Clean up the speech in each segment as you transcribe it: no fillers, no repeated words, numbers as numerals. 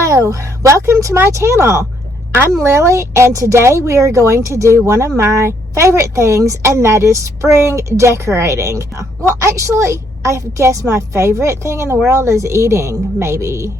Hello, welcome to my channel. I'm Lily, and today we are going to do one of my favorite things, and that is spring decorating. Well, actually, I guess my favorite thing in the world is eating, maybe.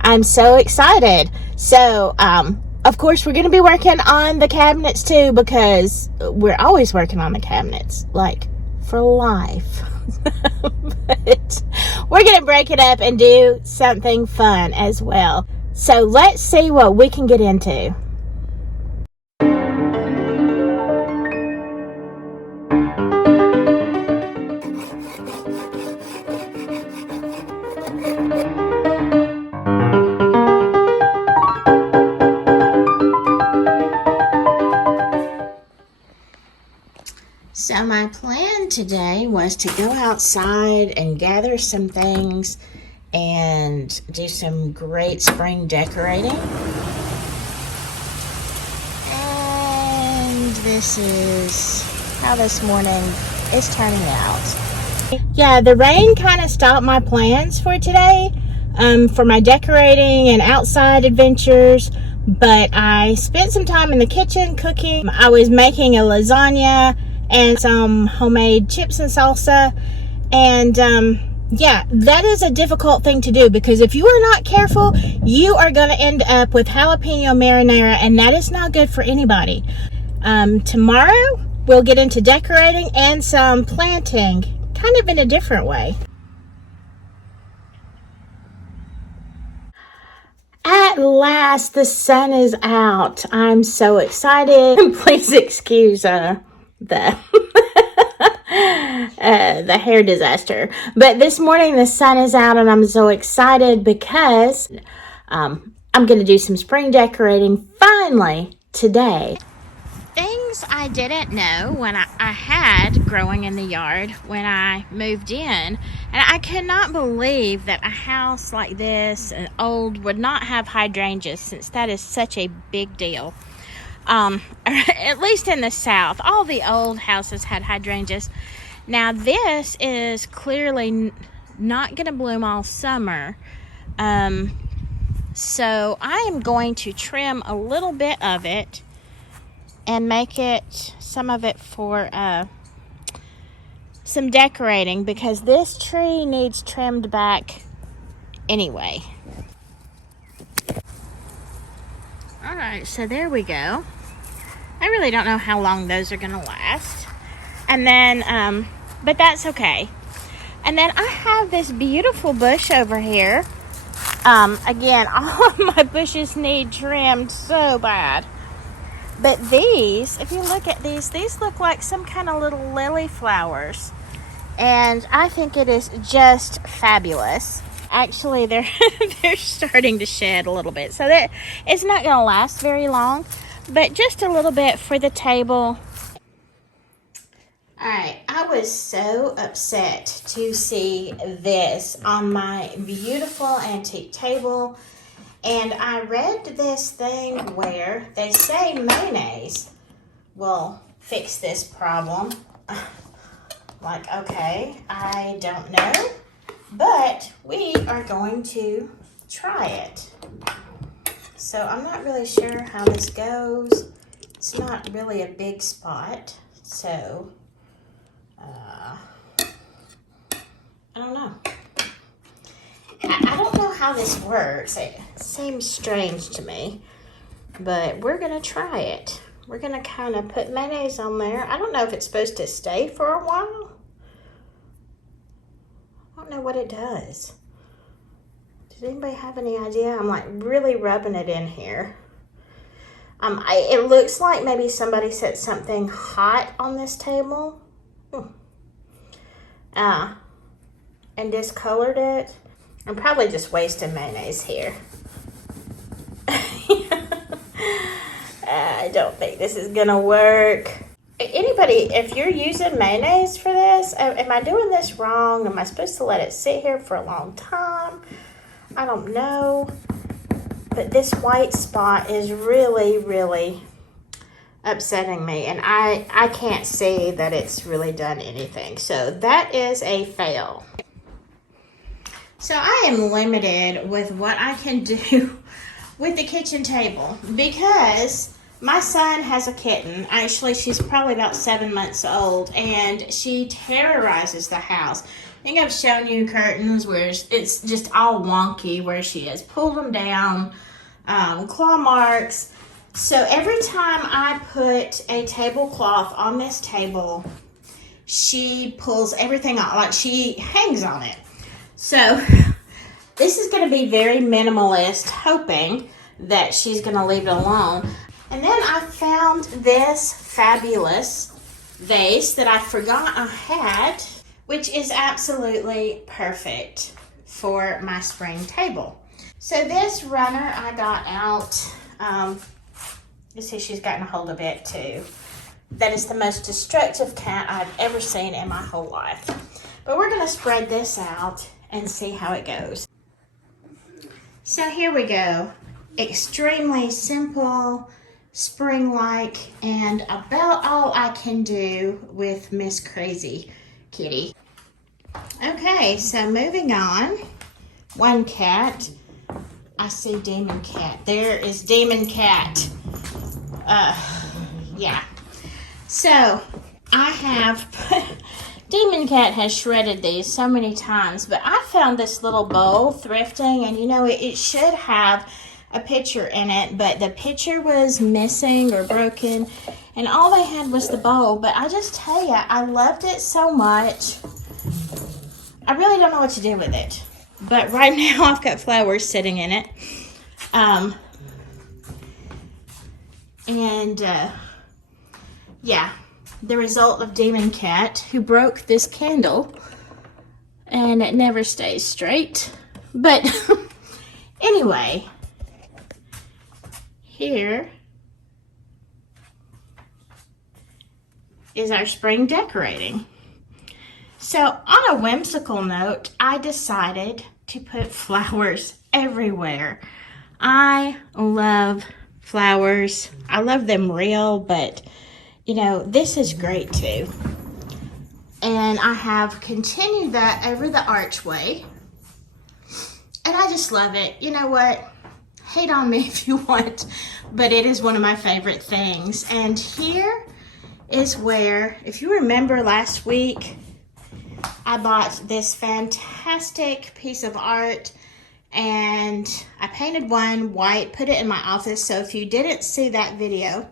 I'm so excited. So, of course, we're going to be working on the cabinets too, because we're always working on the cabinets, like, for life. But we're going to break it up and do something fun as well. So let's see what we can get into. So my plan today was to go outside and gather some things and do some great spring decorating. And this is how this morning is turning out. Yeah, the rain kind of stopped my plans for today, for my decorating and outside adventures. But I spent some time in the kitchen cooking. I was making a lasagna and some homemade chips and salsa. And yeah, that is a difficult thing to do, because if you are not careful, you are going to end up with jalapeno marinara, and that is not good for anybody. Tomorrow we'll get into decorating and some planting, kind of in a different way. At last, the sun is out. I'm so excited. Please excuse the hair disaster. But this morning the sun is out, and I'm so excited because I'm going to do some spring decorating finally today. Things I didn't know when I had growing in the yard when I moved in, and I cannot believe that a house like this, old, would not have hydrangeas, since that is such a big deal. At least in the South, all the old houses had hydrangeas. Now this is clearly not going to bloom all summer. So I am going to trim a little bit of it and make it, some of it for some decorating, because this tree needs trimmed back anyway. Alright, so there we go. I really don't know how long those are going to last. And then, but that's okay. And then I have this beautiful bush over here. Again, all of my bushes need trimmed so bad. But these, if you look at these look like some kind of little lily flowers. And I think it is just fabulous. Actually, they're starting to shed a little bit. So that it's not going to last very long. But just a little bit for the table. Alright, I was so upset to see this on my beautiful antique table. And I read this thing where they say mayonnaise will fix this problem. Like, okay, I don't know. But we are going to try it. So I'm not really sure how this goes. It's not really a big spot, so I don't know. I don't know how this works. It seems strange to me, but we're gonna try it. We're gonna kind of put mayonnaise on there. I don't know if it's supposed to stay for a while. I don't know what it does. Does anybody have any idea? I'm like really rubbing it in here. It looks like maybe somebody set something hot on this table. And discolored it. I'm probably just wasting mayonnaise here. I don't think this is gonna work. Anybody, if you're using mayonnaise for this, am I doing this wrong? Am I supposed to let it sit here for a long time? I don't know, but this white spot is really, really upsetting me, and I can't see that it's really done anything. So that is a fail. So I am limited with what I can do with the kitchen table because my son has a kitten. Actually, she's probably about 7 months old, and she terrorizes the house. I think I've shown you curtains where it's just all wonky where she has pulled them down, claw marks. So every time I put a tablecloth on this table, she pulls everything off, like she hangs on it. So this is going to be very minimalist, hoping that she's going to leave it alone. And then I found this fabulous vase that I forgot I had, which is absolutely perfect for my spring table. So this runner I got out, you see she's gotten a hold of it too. That is the most destructive cat I've ever seen in my whole life. But we're going to spread this out and see how it goes. So here we go. Extremely simple, spring-like, and about all I can do with Miss Crazy Kitty. Okay, so moving on. One cat. I see Demon Cat. There is Demon Cat. Yeah. So I have Demon Cat has shredded these so many times, but I found this little bowl thrifting, and you know, it should have a picture in it, but the picture was missing or broken, and all they had was the bowl. But I just tell you, I loved it so much. I really don't know what to do with it, but right now I've got flowers sitting in it. Yeah, the result of Demon Cat, who broke this candle, and it never stays straight. But anyway, here is our spring decorating. So on a whimsical note, I decided to put flowers everywhere. I love flowers. I love them real, but you know, this is great too. And I have continued that over the archway. And I just love it. You know what? Hate on me if you want, but it is one of my favorite things. And here is where, if you remember last week, I bought this fantastic piece of art, and I painted one white, put it in my office. So if you didn't see that video,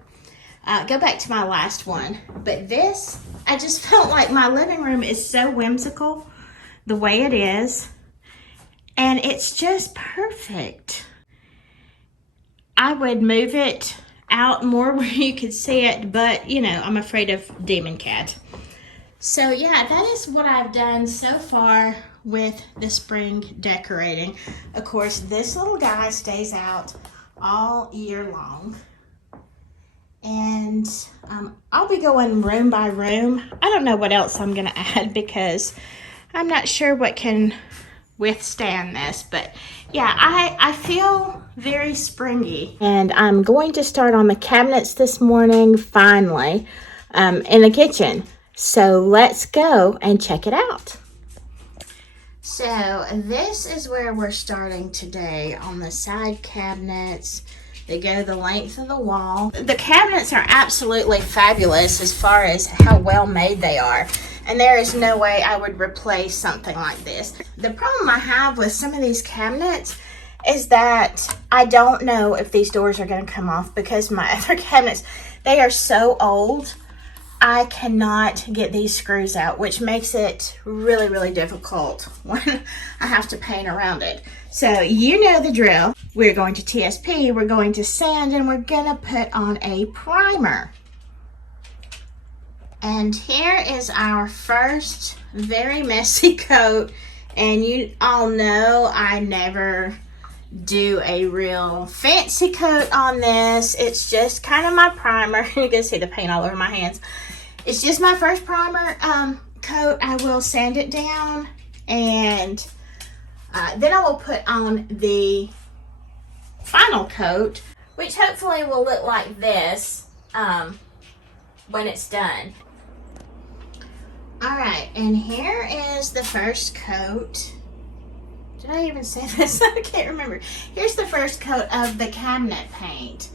go back to my last one. But this, I just felt like my living room is so whimsical the way it is, and it's just perfect. I would move it out more where you could see it, but you know, I'm afraid of Demon Cat. So yeah, that is what I've done so far with the spring decorating. Of course, this little guy stays out all year long. And I'll be going room by room. I don't know what else I'm going to add because I'm not sure what can withstand this. But yeah, I feel very springy. And I'm going to start on the cabinets this morning, finally, in the kitchen. So let's go and check it out. So this is where we're starting today, on the side cabinets. They go the length of the wall. The cabinets are absolutely fabulous as far as how well made they are. And there is no way I would replace something like this. The problem I have with some of these cabinets is that I don't know if these doors are going to come off, because my other cabinets, they are so old. I cannot get these screws out, which makes it really, really difficult when I have to paint around it. So you know the drill. We're going to TSP, we're going to sand, and we're gonna put on a primer. And here is our first very messy coat. And you all know I never do a real fancy coat on this. It's just kind of my primer. You can see the paint all over my hands. It's just my first primer coat. I will sand it down, and then I will put on the final coat, which hopefully will look like this when it's done. All right, and here is the first coat. Did I even say this? I can't remember. Here's the first coat of the cabinet paint.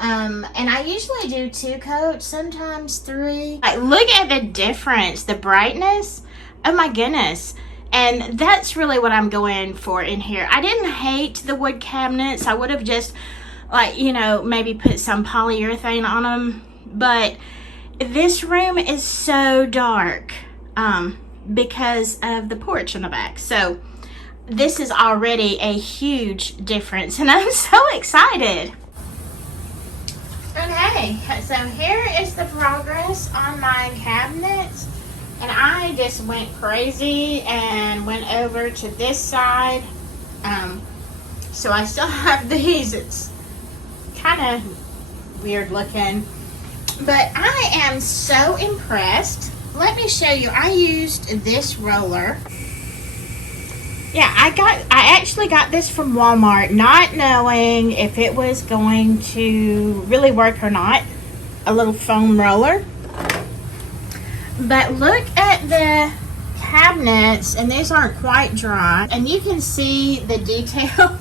And I usually do 2 coats, sometimes 3. Like, look at the difference, the brightness. Oh my goodness. And that's really what I'm going for in here. I didn't hate the wood cabinets. I would have just, like, you know, maybe put some polyurethane on them. But this room is so dark because of the porch in the back. So this is already a huge difference, and I'm so excited. Okay, so here is the progress on my cabinets. And I just went crazy and went over to this side. So I still have these. It's kind of weird looking. But I am so impressed. Let me show you. I used this roller. Yeah, I actually got this from Walmart, not knowing if it was going to really work or not. A little foam roller. But look at the cabinets, and these aren't quite dry, and you can see the detail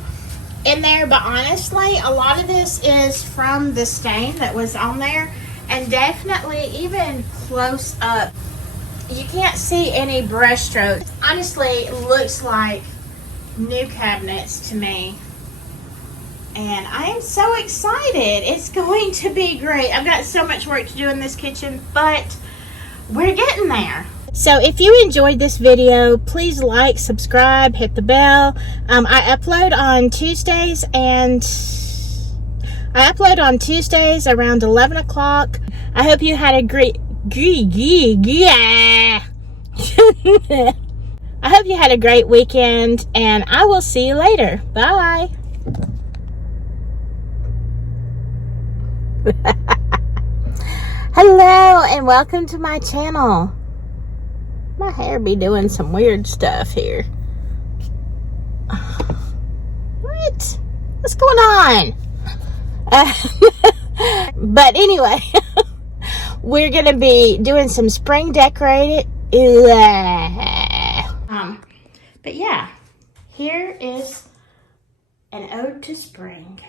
in there. But honestly, a lot of this is from the stain that was on there, and definitely even close up, you can't see any brush strokes. Honestly, it looks like new cabinets to me. And I am so excited. It's going to be great. I've got so much work to do in this kitchen, but we're getting there. So if you enjoyed this video, please like, subscribe, hit the bell. I upload on Tuesdays, around 11 o'clock. I hope you had a great I hope you had a great weekend, and I will see you later. Bye. Hello and welcome to my channel. My hair be doing some weird stuff here. What? What's going on? But anyway, we're gonna be doing some spring decorated. But yeah, here is an ode to spring.